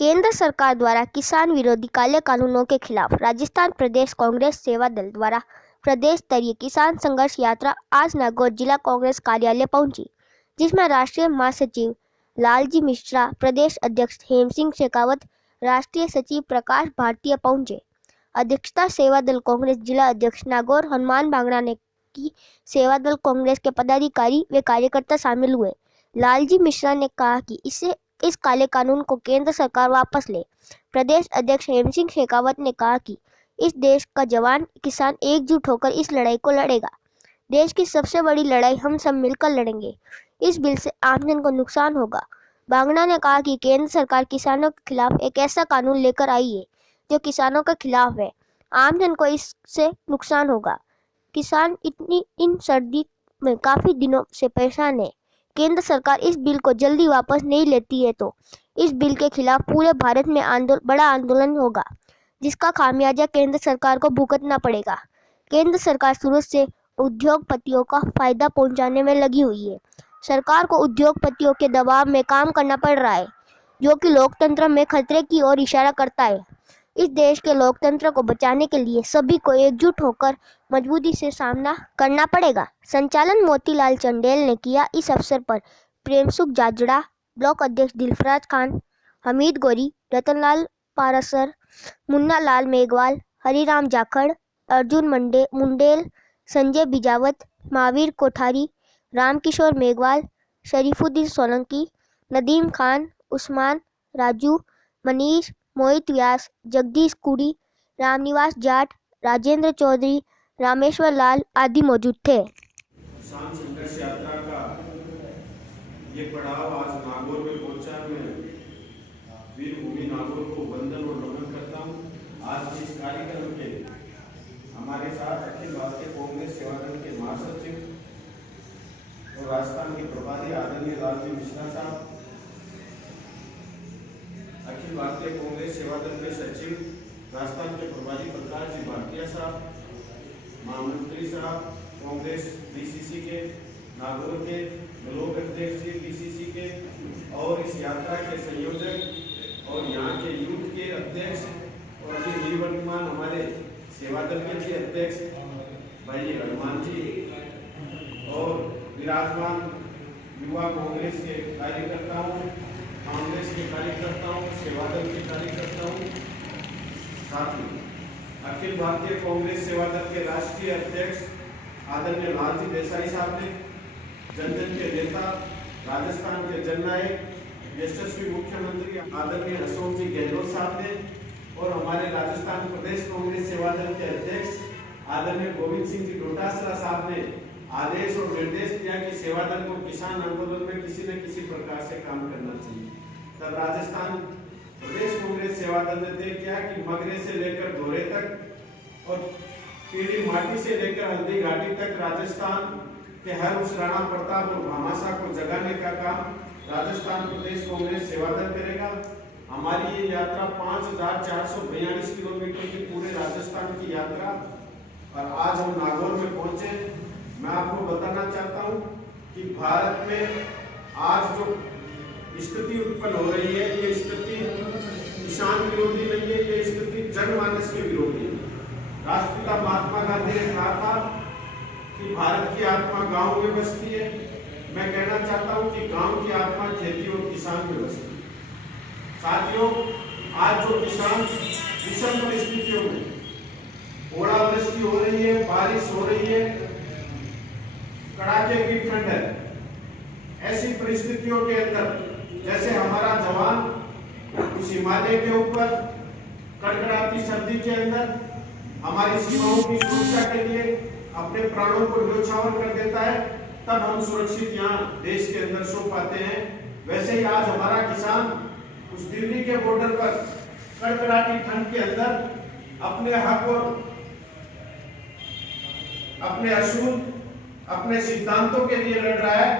केंद्र सरकार द्वारा किसान विरोधी काले कानूनों के खिलाफ राजस्थान प्रदेश कांग्रेस सेवा दल द्वारा प्रदेश स्तरीय किसान संघर्ष यात्रा आज नागौर जिला कांग्रेस कार्यालय पहुंची, जिसमें राष्ट्रीय महासचिव लालजी मिश्रा, प्रदेश अध्यक्ष हेम सिंह शेखावत, राष्ट्रीय सचिव प्रकाश भारतीय पहुंचे। अध्यक्षता सेवा दल कांग्रेस जिला अध्यक्ष नागौर हनुमान बांगड़ा ने की। सेवा दल कांग्रेस के पदाधिकारी व कार्यकर्ता शामिल हुए। लालजी मिश्रा ने कहा कि इस काले कानून को केंद्र सरकार वापस ले। प्रदेश अध्यक्ष हेम सिंह शेखावत ने कहा कि इस देश का जवान किसान एकजुट होकर इस लड़ाई को लड़ेगा। देश की सबसे बड़ी लड़ाई हम सब मिलकर लड़ेंगे। इस बिल से आमजन को नुकसान होगा। बांगड़ा ने कहा कि केंद्र सरकार किसानों के खिलाफ एक ऐसा कानून लेकर आई है जो किसानों के खिलाफ है। आमजन को इससे नुकसान होगा। किसान इन सर्दी में काफी दिनों से परेशान है। केंद्र सरकार इस बिल को जल्दी वापस नहीं लेती है तो इस बिल के खिलाफ पूरे भारत में बड़ा आंदोलन होगा, जिसका खामियाजा केंद्र सरकार को भुगतना पड़ेगा। केंद्र सरकार शुरू से उद्योगपतियों का फायदा पहुंचाने में लगी हुई है। सरकार को उद्योगपतियों के दबाव में काम करना पड़ रहा है, जो कि लोकतंत्र में खतरे की ओर इशारा करता है। इस देश के लोकतंत्र को बचाने के लिए सभी को एकजुट होकर मजबूती से सामना करना पड़ेगा। संचालन मोतीलाल चंडेल ने किया। इस अवसर पर प्रेमसुख जाजड़ा, ब्लॉक अध्यक्ष दिलफराज खान, हमीद गोरी, रतनलाल पारासर, मुन्ना लाल मेघवाल, हरिराम जाखड़, अर्जुन मुंडेल, संजय बिजावत, महावीर कोठारी, रामकिशोर मेघवाल, शरीफुद्दीन सोलंकी, नदीम खान, उस्मान, राजू, मनीष, मोहित व्यास, जगदीश कुड़ी, रामनिवास जाट, राजेंद्र चौधरी, रामेश्वर लाल आदि मौजूद थे। किसान संघर्ष यात्रा का ये पड़ाव आज नागौर में पहुंचा। मैं वीर भूमि नागौर को वंदन और नमन करता हूं। आज इस कार्यक्रम के हमारे साथ अखिल भारतीय कांग्रेस सेवा दल के महासचिव और राजस्थान के प्रभारी आदरणीय लालजी मिश्रा साहब, अखिल भारतीय कांग्रेस सेवा दल के सचिव राजस्थान के प्रभारी प्रकाश जी भारतीय साहब, महामंत्री साहब कांग्रेस बीसीसी के, नागौर के ब्लॉक अध्यक्ष जी बीसीसी के, और इस यात्रा के संयोजक और यहाँ के यूथ के अध्यक्ष और अभी निवर्तमान हमारे सेवा दल के अध्यक्ष भाई हनुमान जी, और विराजमान युवा कांग्रेस के कार्यकर्ताओं, कांग्रेस के कार्यकर्ताओं, सेवा दल के कार्यकर्ताओं, साथ ही अखिल भारतीय कांग्रेस सेवा दल के राष्ट्रीय अध्यक्ष आदरणीय लालजी देसाई साहब ने, जन जन के नेता, राजस्थान के जननायक, यशस्वी मुख्यमंत्री आदरणीय अशोक जी गहलोत साहब ने, और हमारे राजस्थान प्रदेश कांग्रेस सेवा दल के अध्यक्ष आदरणीय गोविंद सिंह जी डोटासरा साहब ने आदेश और निर्देश दिया कि सेवा दल को किसान आंदोलन में किसी न किसी प्रकार से काम करना चाहिए। तब राजस्थान प्रदेश कांग्रेस सेवा दल ने तय किया कि मगरे से लेकर धोरे तक और पीढ़ी माटी से लेकर हल्दी घाटी तक राजस्थान के हर उस राणा प्रताप और भामाशाह को जगाने का काम राजस्थान प्रदेश कांग्रेस सेवा दल करेगा। हमारी ये यात्रा 5442 किलोमीटर की पूरे राजस्थान की यात्रा, और आज हम नागौर में पहुंचे। मैं आपको बताना चाहता हूं कि भारत में आज जो स्थिति उत्पन्न हो रही है, ये स्थिति किसान विरोधी नहीं है, ये स्थिति जनमानस के विरोधी है। राष्ट्रपिता महात्मा गांधी ने कहा था कि भारत की आत्मा गांव में बसती है। मैं कहना चाहता हूं कि गांव की आत्मा खेती और किसान में बसती है। साथियों, आज जो किसान विषम परिस्थितियों में, ओलावृष्टि हो रही है, बारिश हो रही है, कड़ाके की ठंड है, ऐसी परिस्थितियों के अंदर जैसे हमारा जवान उस हिमालय के ऊपर कड़कड़ाती सर्दी के अंदर हमारी सीमाओं की सुरक्षा के लिए अपने प्राणों को न्योछावर कर देता है, तब हम सुरक्षित यहाँ देश के अंदर सो पाते हैं। वैसे ही आज हमारा किसान उस दिल्ली के बॉर्डर पर कड़कड़ाती ठंड के अंदर अपने हक और अपने असूल, अपने सिद्धांतों के लिए लड़ रहा है,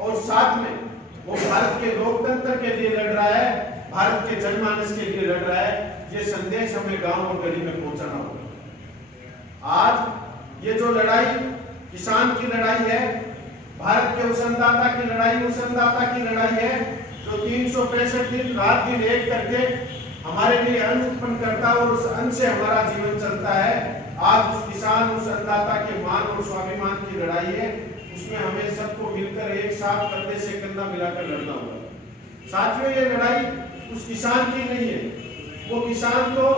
और साथ में वो भारत के लोकतंत्र के लिए लड़ रहा है, भारत के जनमानस के लिए लड़ रहा है। ये संदेश हमें गांव और गली में पहुंचाना होगा। आज ये जो लड़ाई किसान की लड़ाई है, भारत के उस अन्नदाता की लड़ाई है जो जो 365 दिन रात दिन एक करके हमारे लिए अन्न उत्पन्न करता है और उस अन्न से हमारा जीवन चलता है। आज उस किसान, उस अन्नदाता के मान और स्वाभिमान की लड़ाई है, उसमें हमें सबको मिलकर एक साथ कंधे से कंधा मिलाकर लड़ना होगा। साथियों, ये लड़ाई उस किसान की नहीं है। वो किसान तो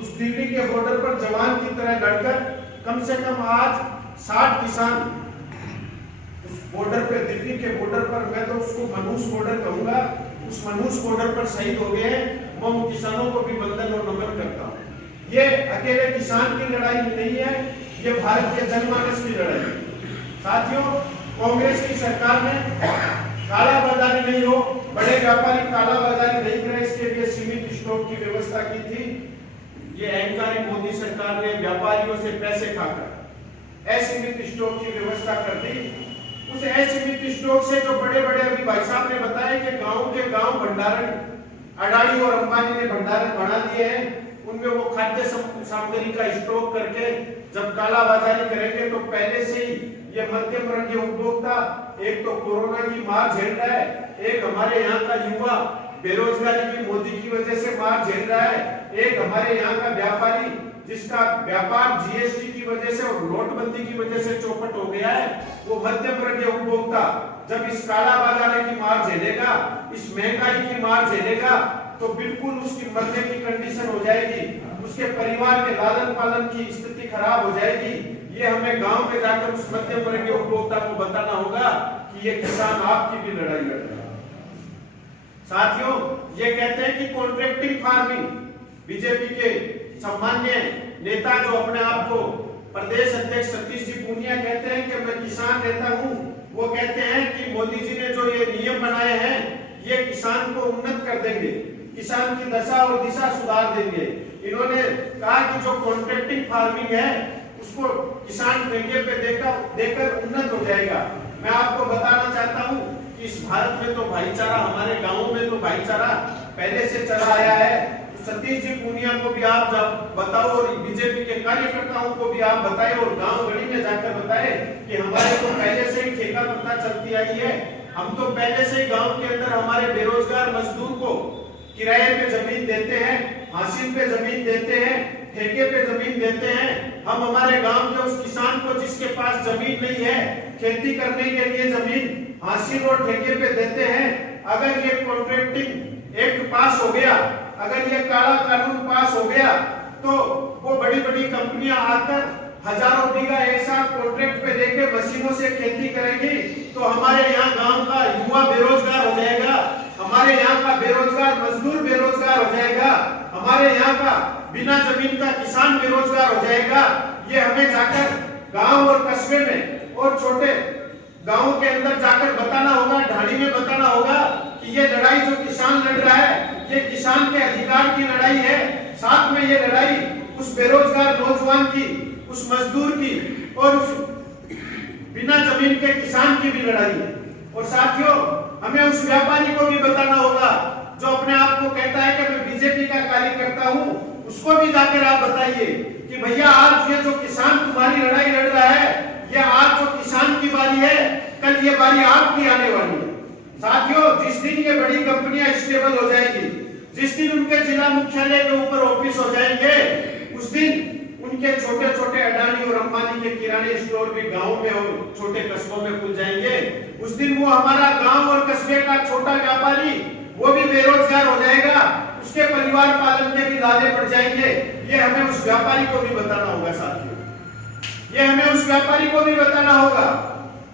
उस दिल्ली के बॉर्डर पर जवान की तरह लड़कर कम से कम आज 60 किसान उस बॉर्डर पे, दिल्ली के बॉर्डर पर, मैं तो उसको मनहूस बॉर्डर कहूंगा, उस मनहूस बॉर्डर पर शहीद हो गए हैं। मैं उन किसानों को भी वंदन और नमन करता हूँ। ये अकेले किसान की लड़ाई नहीं है, ये भारत के जनमानस की लड़ाई है। साथियों, कांग्रेस की सरकार ने काला बाजारी नहीं हो, बड़े व्यापारी काला बाजारी नहीं करे, इसके लिए सीमित स्टॉक की व्यवस्था की थी। ये अहंकारी मोदी सरकार ने व्यापारियों से पैसे खाकर असीमित स्टॉक की व्यवस्था कर दी। उस असीमित स्टॉक से जो बड़े बड़े, अभी भाई साहब ने बताया कि गांव के गांव भंडारण अडानी और अंबानी ने भंडारण बना दिए हैं, उनमें वो खाद्य सामग्री का स्टॉक करके जब काला बाजारी करेंगे तो पहले से ही ये मध्यम वर्गीय उपभोक्ता एक तो कोरोना की मार झेल रहा है, एक हमारे यहाँ का युवा बेरोजगारी की मोदी की वजह से मार झेल रहा है, एक हमारे यहाँ का व्यापारी जिसका व्यापार जीएसटी की वजह से और नोटबंदी की वजह से चौपट हो गया है, वो मध्यम वर्गीय उपभोक्ता जब इस काला बाजारी की मार झेलेगा, इस महंगाई की मार झेलेगा, तो बिल्कुल उसकी मरने की कंडीशन हो जाएगी, उसके परिवार के लालन पालन की स्थिति खराब हो जाएगी। ये हमें गांव में जाकर उस मध्यम वर्गीय उपभोक्ता को बताना होगा कि ये किसान आपकी भी लड़ाई लड़ रहा है। साथियों, ये कहते हैं कि कॉन्ट्रैक्टिंग फार्मिंग, बीजेपी के सम्मान्य नेता जो अपने आप को प्रदेश अध्यक्ष सतीश जी पूनिया कहते हैं कि मैं किसान नेता हूं, वो कहते हैं कि मोदी जी ने जो ये नियम बनाए हैं ये किसान को उन्नत कर देंगे, किसान की दशा और दिशा सुधार देंगे। इन्होंने कहा कि जो कॉन्ट्रैक्टिंग फार्मिंग है उसको किसान ठेके पे देकर उन्नत हो जाएगा। मैं आपको बताना चाहता हूं कि इस भारत में तो भाईचारा, हमारे गांवों में तो भाईचारा पहले से चला आया है। सतीश जी पूनिया को भी आप बताओ और बीजेपी के कार्यकर्ताओं को भी आप बताएं और गांव गली में जाकर बताएं कि हमारे तो पहले से ही ठेका प्रथा चलती आई है। हम तो पहले से ही गांव के अंदर हमारे बेरोजगार मजदूर को किराए पे जमीन देते हैं, हासिल पे जमीन देते हैं, ठेके पे जमीन देते हैं। हम हमारे गांव के उस किसान को जिसके पास जमीन नहीं है, खेती करने के लिए जमीन हासिल और ठेके पे देते हैं। अगर ये कॉन्ट्रैक्टिंग एक्ट पास हो गया, अगर ये काला कानून पास हो गया, तो वो बड़ी बड़ी कंपनियां आकर हजारों बीघा एक साथ कॉन्ट्रैक्ट पे देके मशीनों से खेती करेंगी, तो हमारे यहाँ गांव का युवा बेरोजगार हो जाएगा, हमारे यहाँ का बेरोजगार मजदूर बेरोजगार हो जाएगा, हमारे यहाँ का बिना जमीन का किसान बेरोजगार हो जाएगा। ये हमें जाकर गांव और कस्बे में और छोटे गांवों के अंदर जाकर बताना होगा, ढाणी में बताना होगा कि ये लड़ाई जो किसान लड़ रहा है ये किसान के अधिकार की लड़ाई है। साथ में ये लड़ाई उस बेरोजगार नौजवान की, उस मजदूर की और उस बिना जमीन के किसान की भी लड़ाई है। और साथियों, हमें उस व्यापारी को भी बताना होगा जो अपने आप को कहता है कि मैं बीजेपी का कार्यकर्ता हूं, उसको भी जाकर आप बताइए कि भैया आज ये जो किसान तुम्हारी लड़ाई लड़ रहा है, ये आज जो किसान की बारी है, कल ये बारी आपकी आने वाली है। साथियों, जिस दिन ये बड़ी कंपनियां स्टेबल हो जाएगी, जिस दिन उनके जिला मुख्यालय के ऊपर ऑफिस हो जाएंगे, उस दिन उनके छोटे छोटे अडानी और अंबानी के किराने स्टोर भी गांव में और छोटे कस्बों में खुल जाएंगे। उस दिन वो हमारा गांव और कस्बे का छोटा व्यापारी वो भी बेरोजगार हो जाएगा, उसके परिवार पालन के भी लाले पड़ जाएंगे। ये हमें उस व्यापारी को भी बताना होगा साथियों, ये हमें उस व्यापारी को भी बताना होगा।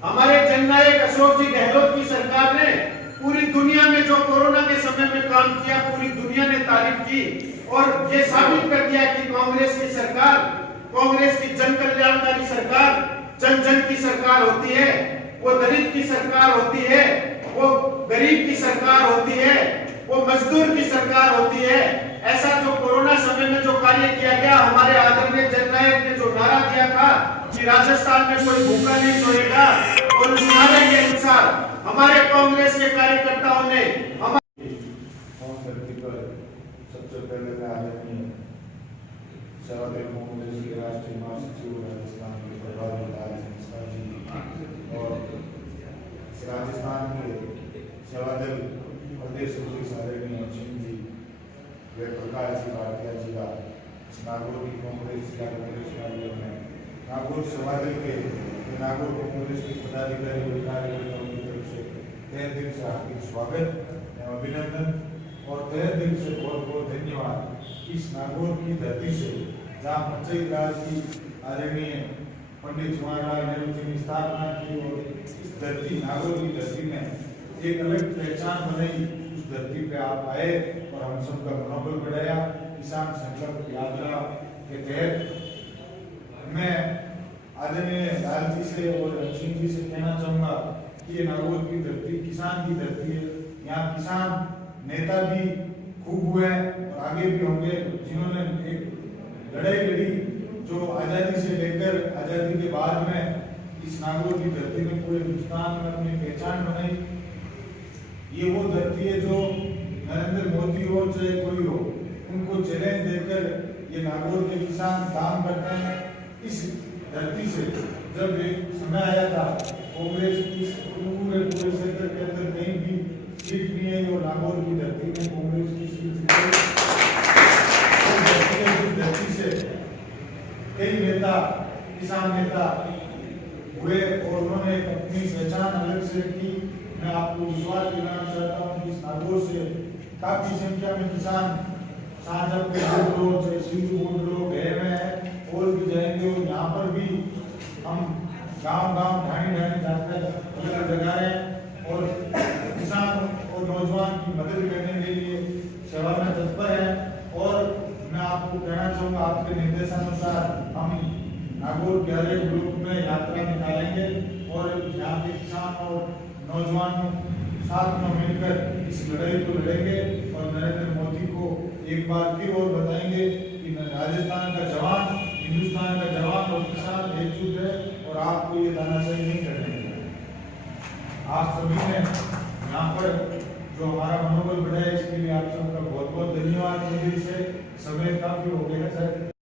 हमारे जननायक अशोक जी गहलोत की सरकार ने पूरी दुनिया में जो कोरोना के समय में काम किया, पूरी दुनिया ने तारीफ की और ये साबित कर दिया कि कांग्रेस की सरकार, कांग्रेस की जन कल्याणकारी सरकार जन जन की सरकार होती है, वो दलित की सरकार होती है, वो गरीब की सरकार होती है, वो मजदूर की सरकार होती है। ऐसा जो कोरोना समय में जो कार्य किया गया, हमारे आदरणीय जननायक ने जो नारा दिया था कि राजस्थान में कोई भूखा नहीं सोएगा, और उस नारे के अनुसार हमारे कांग्रेस के कार्यकर्ताओं ने सबसे पहले मैं आदरणीय सेवादल कांग्रेस के राष्ट्रीय महासचिव राजस्थान के प्रभारी और राजस्थान के सेवादल प्रदेश नागौर की कांग्रेस जिला कांग्रेस कार्यालय में नागौर सेवादल के नागौर कांग्रेस के पदाधिकारी और कार्यकर्ताओं की तरफ से तहे दिल से हार्दिक स्वागत एवं अभिनंदन और तहे दिल से बहुत बहुत धन्यवाद। इस नागौर की धरती से जहाँ पंचायत राज की आदरणीय पंडित जवाहरलाल नेहरू जी ने स्थापना की और इस धरती नागौर की धरती में एक अलग पहचान बनाई, उस धरती पे आप आए और हम सबका मनोबल बढ़ाया। किसान संकल्प यात्रा के तहत मैं आदरणीय लाल जी से और सिंह जी से कहना चाहूँगा कि ये नागौर की धरती किसान की धरती है। यहाँ किसान नेता भी खूब हुए और आगे भी होंगे, जिन्होंने एक लड़ाई लड़ी जो आज़ादी से लेकर आज़ादी के बाद में इस नागौर की धरती में पूरे हिंदुस्तान में अपनी पहचान बनाई। ये वो धरती है जो नरेंद्र मोदी हो चाहे कोई हो, उनको चैलेंज देकर ये नागौर के किसान काम करते हैं। इस धरती से जब एक समय आया था कांग्रेस की पूरे क्षेत्र के अंदर कहीं भी सीट नहीं है और नागौर की धरती में कांग्रेस की सीट धरती से कई नेता किसान नेता हुए और उन्होंने अपनी पहचान अलग से की। मैं आपको विश्वास दिलाना चाहता हूँ कि इस नागौर से काफी संख्या में किसान शाहजहां लो चाहे शिवपुर लो गए हुए हैं और भी जाएंगे और यहाँ पर भी हम गांव-गांव ढाणी जाकर अलग जगा रहे हैं और किसान और नौजवान की मदद करने के लिए सेवा में तत्पर है। और मैं आपको कहना चाहूँगा आपके निर्देशानुसार हम नागौर के हर एक ग्रुप में यात्रा निकालेंगे और यहाँ के किसान और नौजवान साथ में मिलकर इस लड़ाई को लड़ेंगे और नरेंद्र मोदी को एक बार फिर और बताएंगे कि राजस्थान का जवान हिंदुस्तान का जवान और किसान एकजुट है और आपको ये तानाशाही नहीं करने देंगे। आप सभी ने यहाँ पर जो हमारा मनोबल बढ़ाया इसके लिए आप सबका बहुत बहुत धन्यवाद। दिल से समय काफी हो गया सर।